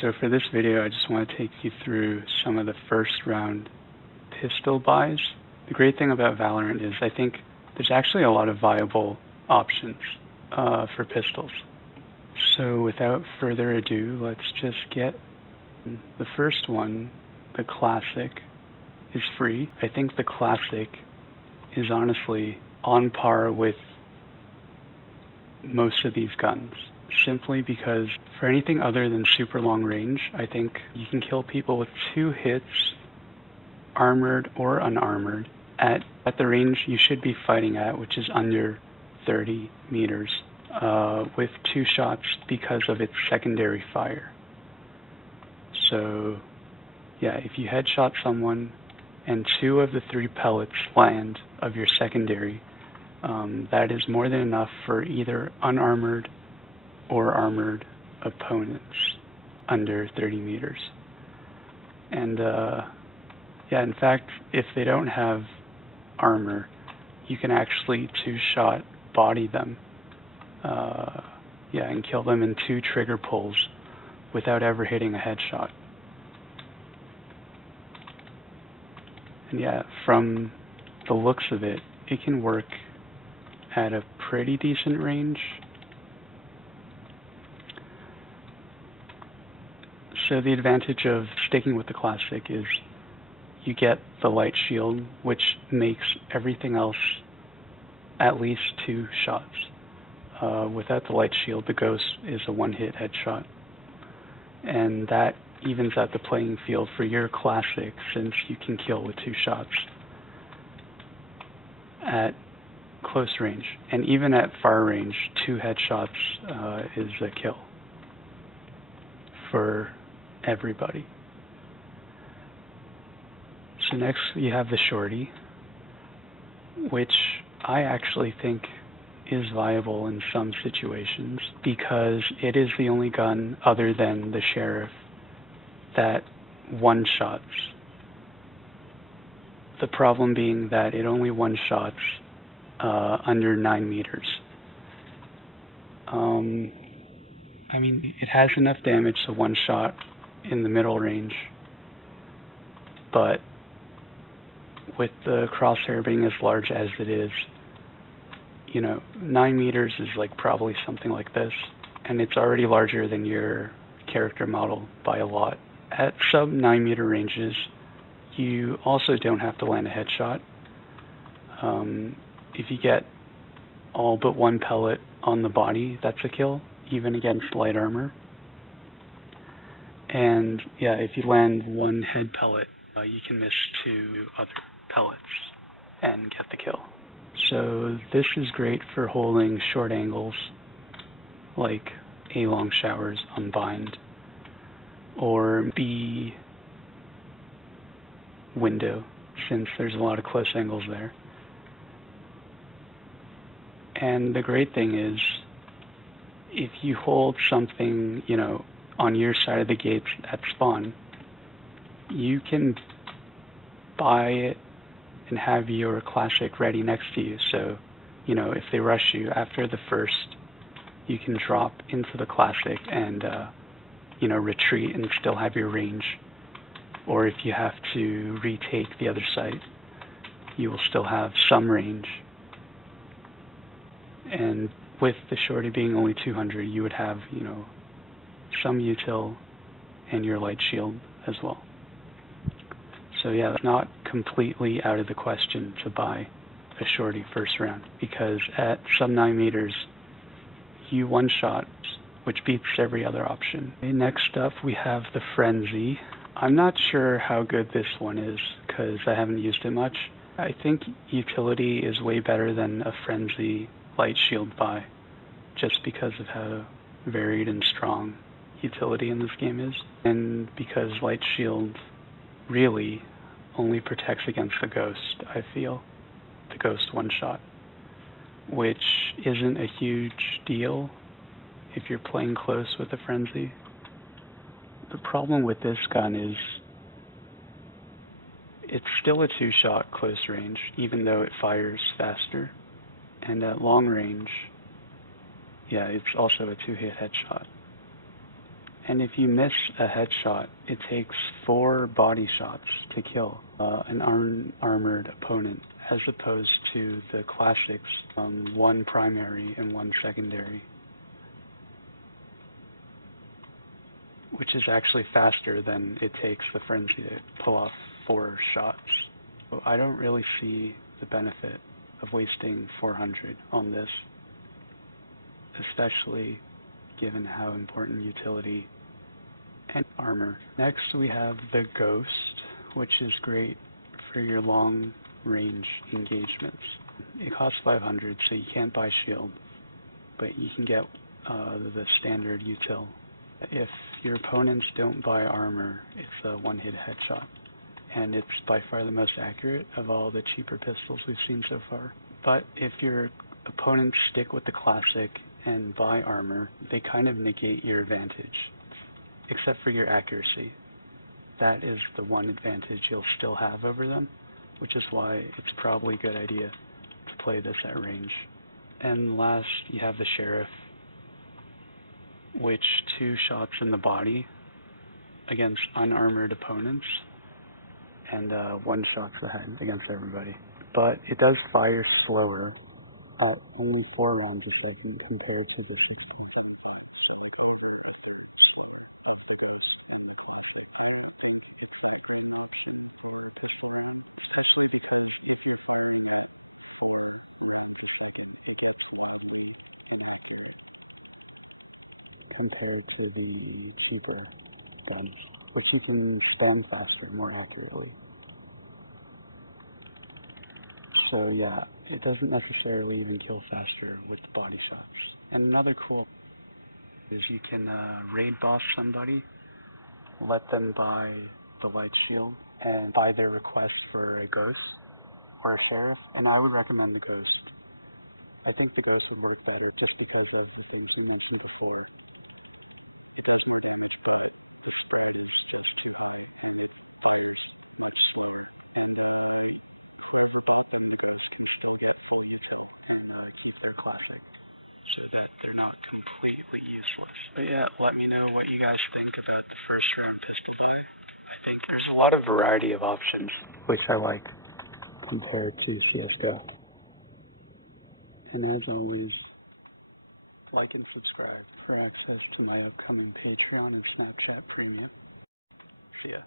So for this video, I just want to take you through some of the first round pistol buys. The great thing about Valorant is I think there's actually a lot of viable options for pistols. So without further ado, let's just get the first one. The Classic is free. I think the Classic is honestly on par with most of these guns, simply because for anything other than super long range, I think you can kill people with 2 hits, armored or unarmored, at the range you should be fighting at, which is under 30 meters, with 2 shots because of its secondary fire. So yeah, if you headshot someone and 2 of the 3 pellets land of your secondary, that is more than enough for either unarmored or armored opponents under 30 meters. And yeah, in fact, if they don't have armor, you can actually 2-shot body them, yeah, and kill them in 2 trigger pulls without ever hitting a headshot. And yeah, from the looks of it, it can work at a pretty decent range. So the advantage of sticking with the Classic is you get the light shield, which makes everything else at least 2 shots. Without the light shield, the Ghost is a 1-hit headshot. And that evens out the playing field for your Classic, since you can kill with 2 shots at close range. And even at far range, 2 headshots is a kill for everybody. So next you have the Shorty, which I actually think is viable in some situations because it is the only gun other than the Sheriff that one-shots. The problem being that it only one-shots under 9 meters. I mean, it has enough damage to one-shot in the middle range, but with the crosshair being as large as it is, you know, 9 meters is like probably something like this, and it's already larger than your character model by a lot. At sub 9 meter ranges, you also don't have to land a headshot. If you get all but 1 pellet on the body, that's a kill, even against light armor. And yeah, if you land 1 head pellet, you can miss 2 other pellets and get the kill. So this is great for holding short angles, like A long showers on bind, or B window, since there's a lot of close angles there. And the great thing is, if you hold something, you know, on your side of the gates at spawn, you can buy it and have your Classic ready next to you. So, you know, if they rush you after the first, you can drop into the Classic and, you know, retreat and still have your range. Or if you have to retake the other site, you will still have some range. And with the Shorty being only 200, you would have, you know, some util and your light shield as well. So yeah, it's not completely out of the question to buy a Shorty first round, because at sub 9 meters, you one-shot, which beats every other option. Okay, next up, we have the Frenzy. I'm not sure how good this one is, because I haven't used it much. I think utility is way better than a Frenzy light shield buy, just because of how varied and strong utility in this game is, and because light shield really only protects against the Ghost, I feel. The Ghost one-shot, which isn't a huge deal if you're playing close with a Frenzy. The problem with this gun is it's still a 2-shot close range, even though it fires faster. And at long range, yeah, it's also a 2-hit headshot. And if you miss a headshot, it takes 4 body shots to kill an armored opponent, as opposed to the classics, 1 primary and 1 secondary, which is actually faster than it takes the Frenzy to pull off 4 shots. So I don't really see the benefit of wasting 400 on this, especially given how important utility and armor. Next we have the Ghost, which is great for your long range engagements. It costs 500, so you can't buy shield, but you can get the standard util. If your opponents don't buy armor, it's a one-hit headshot, and it's by far the most accurate of all the cheaper pistols we've seen so far. But if your opponents stick with the classic and buy armor, they kind of negate your advantage, except for your accuracy. That is the one advantage you'll still have over them, which is why it's probably a good idea to play this at range. And last, you have the Sheriff, which 2 shots in the body against unarmored opponents, and 1 shot to the head against everybody. But it does fire slower at only 4 rounds a second compared to the 6.75, so like over a third slower of the Ghost and the Classic. I don't think it's that great an option for a pistol round, especially because if you're firing at 4 rounds a second, it gets wildly inaccurate compared to the cheaper guns, which you can spam faster, more accurately. So yeah, it doesn't necessarily even kill faster with the body shots. And another cool is you can raid boss somebody, let them buy the light shield, and buy their request for a Ghost or a Sheriff, and I would recommend the Ghost. I think the Ghost would work better just because of the things we mentioned before. It does more damage, but the spread is just too high, and it fires much slower. And whoever bought them the Ghost can still get full util and keep their classic, so that they're not completely useless. But yeah, let me know what you guys think about the first round pistol buy. I think there's a lot of variety of options, which I like compared to CSGO. And as always, like and subscribe for access to my upcoming Patreon and Snapchat Premium. See ya.